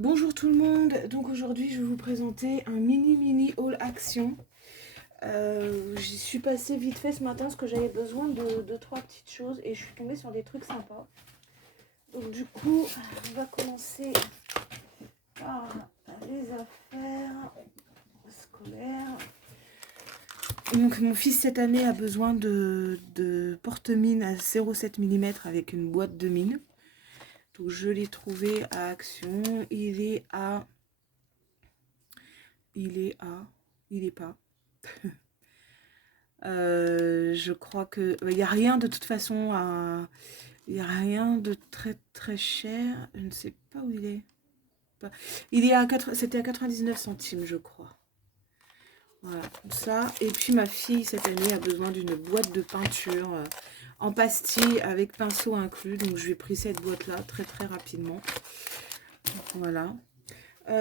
Bonjour tout le monde, donc aujourd'hui je vais vous présenter un mini haul action. J'y suis passée vite fait ce matin parce que j'avais besoin de trois petites choses et je suis tombée sur des trucs sympas. Donc du coup on va commencer par les affaires scolaires. Donc mon fils cette année a besoin de porte-mine à 0,7 mm avec une boîte de mine. Donc je l'ai trouvé à Action, il est pas. Je crois que il n'y a rien de toute façon il n'y a rien de très très cher. Je ne sais pas où il est. Il est c'était à 99 centimes, je crois. Voilà, ça. Et puis ma fille cette année a besoin d'une boîte de peinture en pastille avec pinceau inclus. Donc je lui ai pris cette boîte là très très rapidement. Voilà.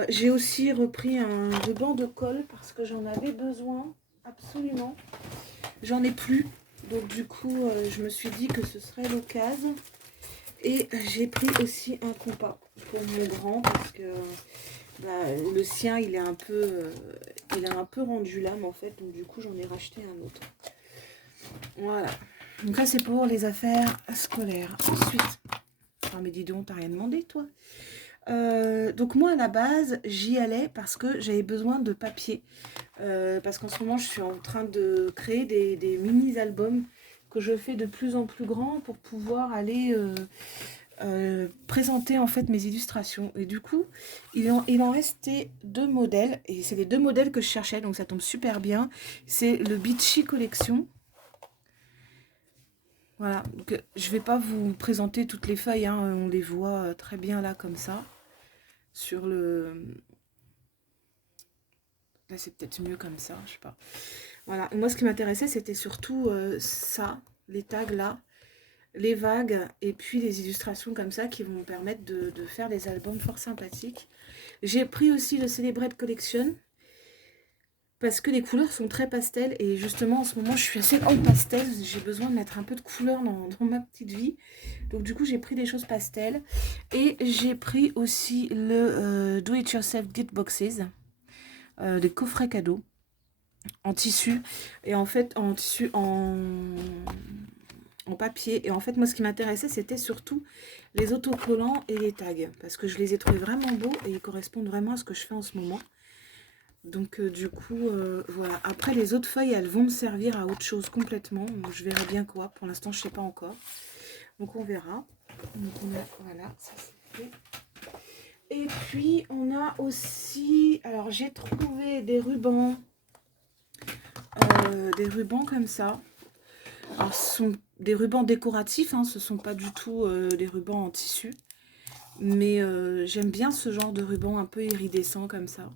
J'ai aussi repris un ruban de colle parce que j'en avais besoin absolument. J'en ai plus, donc du coup je me suis dit que ce serait l'occasion. Et j'ai pris aussi un compas pour mon grand parce que le sien il a un peu rendu l'âme en fait, donc du coup j'en ai racheté un autre. Voilà, donc ça c'est pour les affaires scolaires. Ensuite, oh mais dis donc, t'as rien demandé toi. Donc moi à la base j'y allais parce que j'avais besoin de papier. Parce qu'en ce moment je suis en train de créer des mini-albums que je fais de plus en plus grands pour pouvoir aller présenter en fait mes illustrations. Et du coup il en restait deux modèles et c'est les deux modèles que je cherchais, donc ça tombe super bien. C'est le Beachy Collection. Voilà, donc je vais pas vous présenter toutes les feuilles, hein, on les voit très bien là comme ça. Sur le... Là c'est peut-être mieux comme ça, je sais pas. Voilà, moi ce qui m'intéressait c'était surtout ça, les tags là, les vagues et puis les illustrations comme ça qui vont me permettre de faire des albums fort sympathiques. J'ai pris aussi le Celebrate Collection parce que les couleurs sont très pastel et justement en ce moment je suis assez en pastel, j'ai besoin de mettre un peu de couleur dans ma petite vie. Donc du coup j'ai pris des choses pastel et j'ai pris aussi le Do It Yourself Gift Boxes, des coffrets cadeaux en tissu et en fait en tissu en papier. Et en fait moi ce qui m'intéressait c'était surtout les autocollants et les tags parce que je les ai trouvés vraiment beaux et ils correspondent vraiment à ce que je fais en ce moment. Donc du coup voilà, après les autres feuilles elles vont me servir à autre chose complètement, donc je verrai bien quoi, pour l'instant je sais pas encore, donc on verra. Donc on a, voilà, ça c'est fait. Et puis on a aussi, alors j'ai trouvé des rubans comme ça. Alors ce sont des rubans décoratifs, hein, ce ne sont pas du tout des rubans en tissu. Mais j'aime bien ce genre de ruban un peu iridescent comme ça.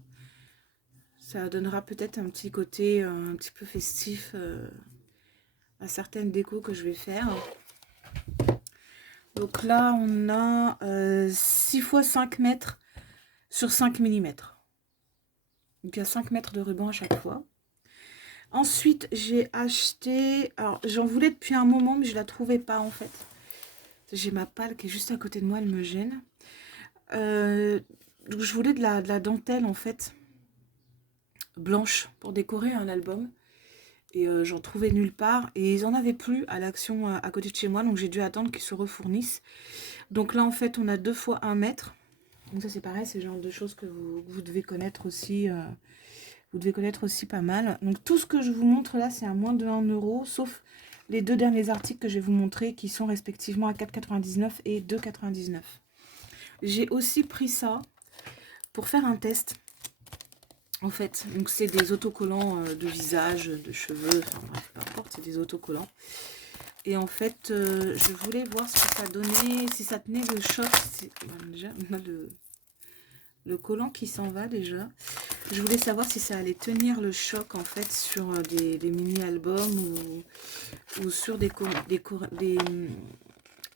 Ça donnera peut-être un petit côté un petit peu festif à certaines décos que je vais faire. Donc là on a 6 x 5 mètres sur 5 mm. Donc il y a 5 mètres de ruban à chaque fois. Ensuite, j'ai acheté... Alors, j'en voulais depuis un moment, mais je la trouvais pas, en fait. J'ai ma palle qui est juste à côté de moi, elle me gêne. Donc, je voulais de la dentelle, en fait, blanche, pour décorer un album. Et j'en trouvais nulle part. Et ils en avaient plus à l'Action à côté de chez moi, donc j'ai dû attendre qu'ils se refournissent. Donc là, en fait, on a 2 x 1 mètre. Donc ça, c'est pareil, c'est le genre de choses que vous devez connaître aussi... Vous devez connaître aussi pas mal. Donc tout ce que je vous montre là, c'est à moins de 1 €, sauf les deux derniers articles que je vais vous montrer qui sont respectivement à 4,99 € et 2,99 €. J'ai aussi pris ça pour faire un test. En fait, donc c'est des autocollants de visage, de cheveux, enfin bref, peu importe, c'est des autocollants. Et en fait, je voulais voir ce que ça donnait, si ça tenait le choc. Déjà, on a le collant qui s'en va déjà. Je voulais savoir si ça allait tenir le choc en fait sur des mini-albums ou sur des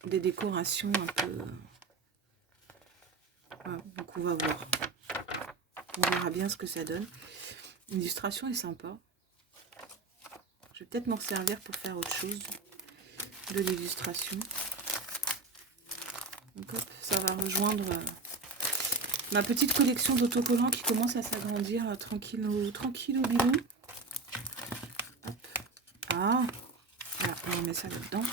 décorations un peu... Voilà, donc on va voir. On verra bien ce que ça donne. L'illustration est sympa. Je vais peut-être m'en servir pour faire autre chose de l'illustration. Donc hop, ça va rejoindre Ma petite collection d'autocollants qui commence à s'agrandir tranquillou, tranquillou bilou. Hop. Ah, là, on met ça là-dedans.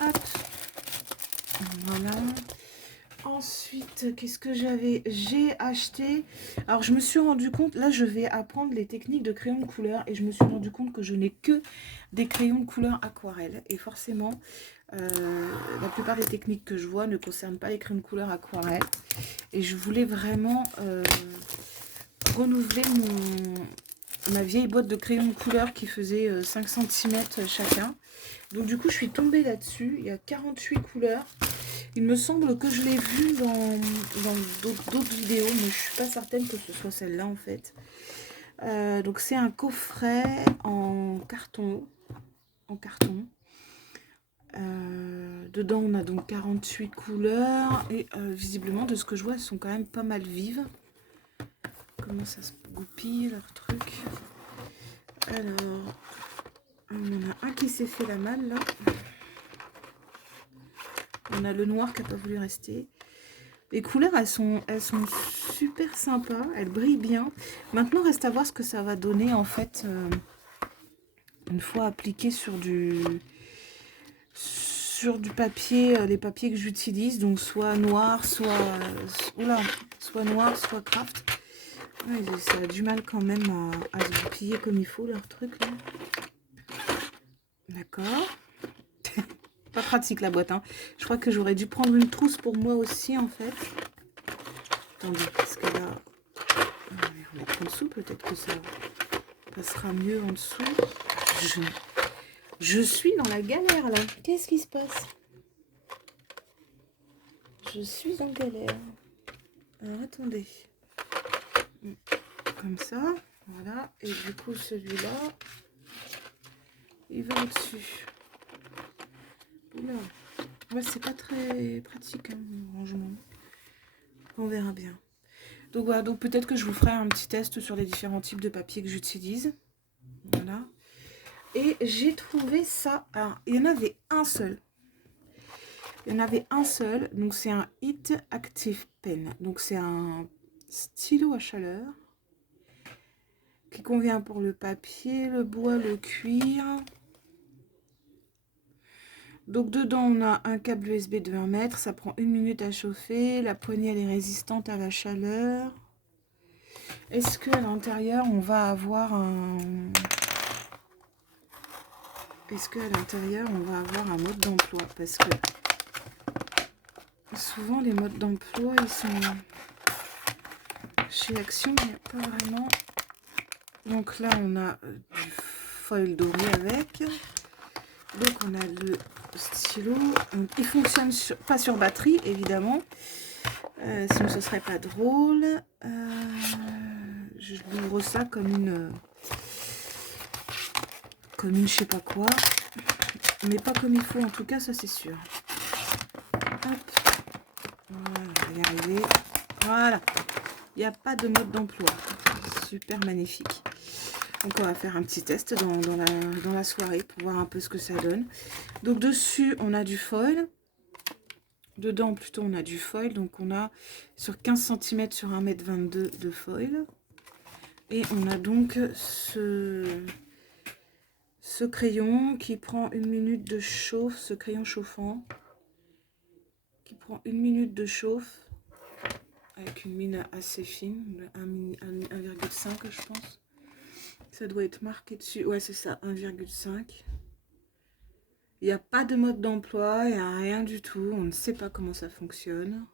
Hop. Voilà. Ensuite, qu'est-ce que j'ai acheté. Alors, je me suis rendu compte, là, je vais apprendre les techniques de crayon de couleur et je me suis rendu compte que je n'ai que des crayons de couleur aquarelle. Et forcément, la plupart des techniques que je vois ne concernent pas les crayons de couleur aquarelle. Et je voulais vraiment renouveler ma vieille boîte de crayons de couleur qui faisait 5 cm chacun. Donc, du coup, je suis tombée là-dessus. Il y a 48 couleurs. Il me semble que je l'ai vu dans d'autres vidéos, mais je ne suis pas certaine que ce soit celle-là en fait. Donc c'est un coffret en carton. Dedans on a donc 48 couleurs et visiblement de ce que je vois elles sont quand même pas mal vives. Comment ça se goupille leur truc. Alors, on en a un qui s'est fait la malle là. On a le noir qui n'a pas voulu rester. Les couleurs, elles sont super sympas. Elles brillent bien. Maintenant, reste à voir ce que ça va donner, en fait, une fois appliqué sur du papier, les papiers que j'utilise. Donc, soit noir, soit noir, soit craft. Ouais, ça a du mal quand même à se goupiller comme il faut, leur truc, là. D'accord. Pas pratique la boîte, hein. Je crois que j'aurais dû prendre une trousse pour moi aussi en fait. Attendez, parce que là, on va mettre en dessous, peut-être que ça passera mieux en dessous. Je suis dans la galère là. Qu'est-ce qui se passe? Je suis en galère. Alors attendez. Comme ça, voilà. Et du coup celui-là, il va au-dessus. Oula. Ouais, c'est pas très pratique, hein, le rangement. On verra bien. Donc voilà, donc peut-être que je vous ferai un petit test sur les différents types de papier que j'utilise. Voilà. Et j'ai trouvé ça. Alors, il y en avait un seul. Donc c'est un Heat Active Pen. Donc c'est un stylo à chaleur qui convient pour le papier, le bois, le cuir. Donc dedans on a un câble USB de 20 mètres, ça prend 1 minute à chauffer, la poignée elle est résistante à la chaleur. Est-ce qu'à l'intérieur on va avoir un... Est-ce qu'à l'intérieur on va avoir un mode d'emploi? Parce que souvent les modes d'emploi ils sont chez Action, mais pas vraiment. Donc là on a du foil doré avec. Donc on a le stylo, il fonctionne pas sur batterie évidemment, sinon ce serait pas drôle. Je l'ouvre ça comme une je sais pas quoi, mais pas comme il faut en tout cas, ça c'est sûr. Hop. Voilà, on va y arriver. Voilà, il n'y a pas de mode d'emploi, super magnifique. Donc on va faire un petit test dans la soirée pour voir un peu ce que ça donne. Donc dessus on a du foil. Dedans plutôt on a du foil. Donc on a sur 15 cm sur 1,22 m de foil. Et on a donc ce crayon qui prend 1 minute de chauffe. Ce crayon chauffant qui prend 1 minute de chauffe. Avec une mine assez fine. 1,5 je pense. Ça doit être marqué dessus. Ouais, c'est ça, 1,5. Il n'y a pas de mode d'emploi, il n'y a rien du tout. On ne sait pas comment ça fonctionne.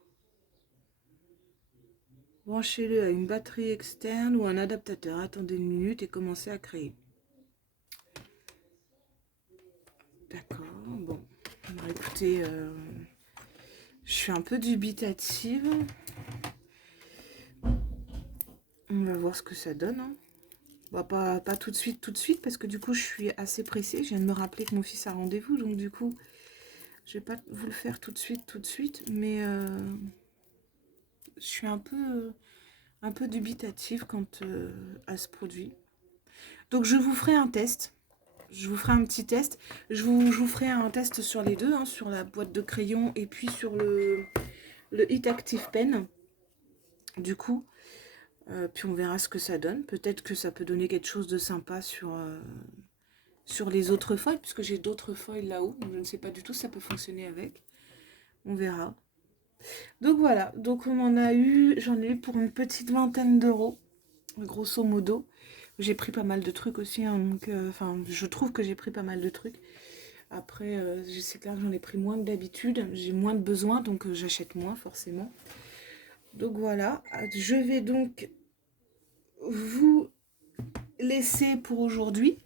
Branchez-le à une batterie externe ou un adaptateur. Attendez 1 minute et commencez à créer. D'accord, bon. Alors, écoutez, je suis un peu dubitative. On va voir ce que ça donne, hein. Bah, pas tout de suite, parce que du coup, je suis assez pressée. Je viens de me rappeler que mon fils a rendez-vous, donc du coup, je vais pas vous le faire tout de suite, mais je suis un peu dubitative quant à ce produit. Donc, je vous ferai un test. Je vous ferai un petit test. Je vous ferai un test sur les deux, hein, sur la boîte de crayon et puis sur le le Hit Active Pen. Du coup, puis on verra ce que ça donne. Peut-être que ça peut donner quelque chose de sympa sur les autres feuilles, puisque j'ai d'autres feuilles là-haut. Donc je ne sais pas du tout si ça peut fonctionner avec. On verra. Donc voilà, donc j'en ai eu pour une petite vingtaine d'euros, grosso modo. J'ai pris pas mal de trucs aussi, hein, donc enfin, je trouve que j'ai pris pas mal de trucs. Après, c'est clair que j'en ai pris moins que d'habitude, j'ai moins de besoins, donc j'achète moins forcément. Donc voilà, je vais donc vous laisser pour aujourd'hui.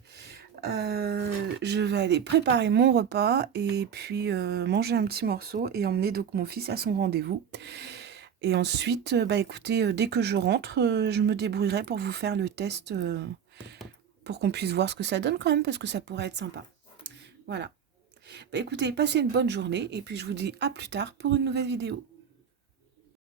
Je vais aller préparer mon repas et puis manger un petit morceau et emmener donc mon fils à son rendez-vous. Et ensuite, bah écoutez, dès que je rentre, je me débrouillerai pour vous faire le test pour qu'on puisse voir ce que ça donne quand même, parce que ça pourrait être sympa. Voilà. Bah écoutez, passez une bonne journée et puis je vous dis à plus tard pour une nouvelle vidéo.